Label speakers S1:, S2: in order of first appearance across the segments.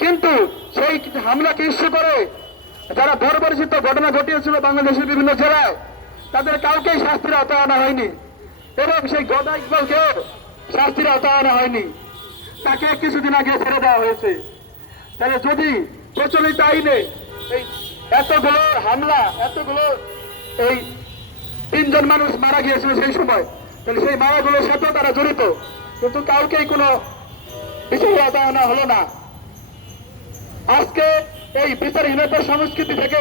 S1: কিন্তু সেই হামলাকে ইস্যু করে যারা বর্বরচিত ঘটনা ঘটিয়েছিল বাংলাদেশের বিভিন্ন জেলায়, তাদের কাউকেই শাস্তির আওতায় আনা হয়নি। এবং সেই গদা ইকবালকেও শাস্তির আওতায় আনা হয়নি। তাকে কিছুদিন আগে ছেড়ে দেওয়া হয়েছে। তাহলে যদি প্রচলিত আইনে এই এতগুলো হামলা, এতগুলো এই তিনজন মানুষ মারা গিয়েছিল সেই সময়, তাহলে সেই মারাগুলোর সাথেও তারা জড়িত। কিন্তু কাউকেই কোনো বিচার আওতায় আনা হলো না। আজকে এই বিচারহীনতার সংস্কৃতি থেকে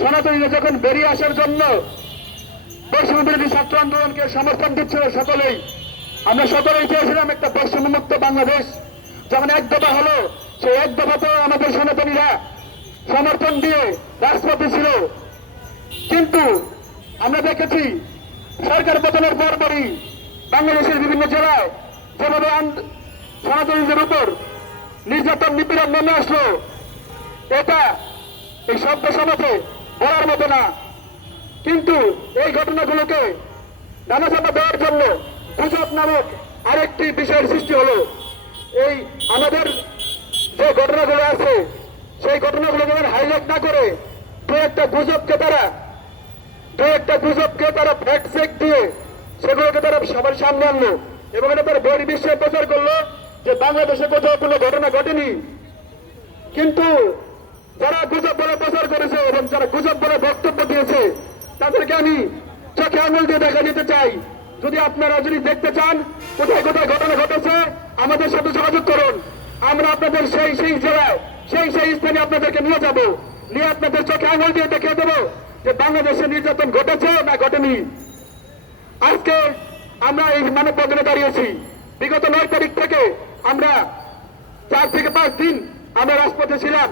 S1: সনাতনীরা যখন বেরিয়ে আসার জন্য বৈষম্য বিরোধী ছাত্র আন্দোলনকে সমর্থন দিচ্ছিল সকলেই, আমরা সকলেই চেয়েছিলাম একটা বৈষম্যমুক্ত বাংলাদেশ। যখন এক দফা হলো, সেই এক দফাতেও আমাদের সনাতনীরা সমর্থন দিয়ে রাষ্ট্রপতি ছিল। কিন্তু আমরা দেখেছি, সরকার পতনের পরপরই বাংলাদেশের বিভিন্ন জেলায় যেভাবে সনাতনীদের উপর নির্যাতন নিপীড়ন নেমে আসলো এটা এই শব্দ সমাজে বলার মতো না। কিন্তু এই ঘটনাগুলোকে নানাচাপা দেওয়ার জন্য গুজব নামক আরেকটি বিষয়ের সৃষ্টি হলো। এই আমাদের যে ঘটনাগুলো আছে, সেই ঘটনাগুলো যেমন হাইলাইট না করে দু একটা গুজবকে তারা, দু একটা গুজবকে তারা ফ্যাক্ট চেক দিয়ে সেগুলোকে তারা সবার সামনে আনলো এবং এটা তারা বই বিশ্বে প্রচার করল যে বাংলাদেশে কোথাও কোনো ঘটনা ঘটেনি। কিন্তু যারা গুজব বলে প্রচার করেছে এবং যারা গুজব বলে বক্তব্য দিয়েছে, তাদেরকে আমি চোখে আঙুল দিয়ে দেখা দিতে চাই। যদি আপনারা যদি দেখতে চান কোথায় কোথায় ঘটনা ঘটেছে, আমাদের সাথে যোগাযোগ করুন। আমরা আপনাদের সেই সেই জেলায়, সেই সেই স্থানে আপনাদেরকে নিয়ে যাব। নিয়ে আপনাদের চোখে আঙুল দিয়ে দেখিয়ে দেবো যে বাংলাদেশে নির্যাতন ঘটেছে না ঘটেনি। আজকে আমরা এই মানব বন্ধনে দাঁড়িয়েছি। বিগত নয় তারিখ থেকে আমরা চার থেকে পাঁচ দিন আমরা রাজপথে ছিলাম।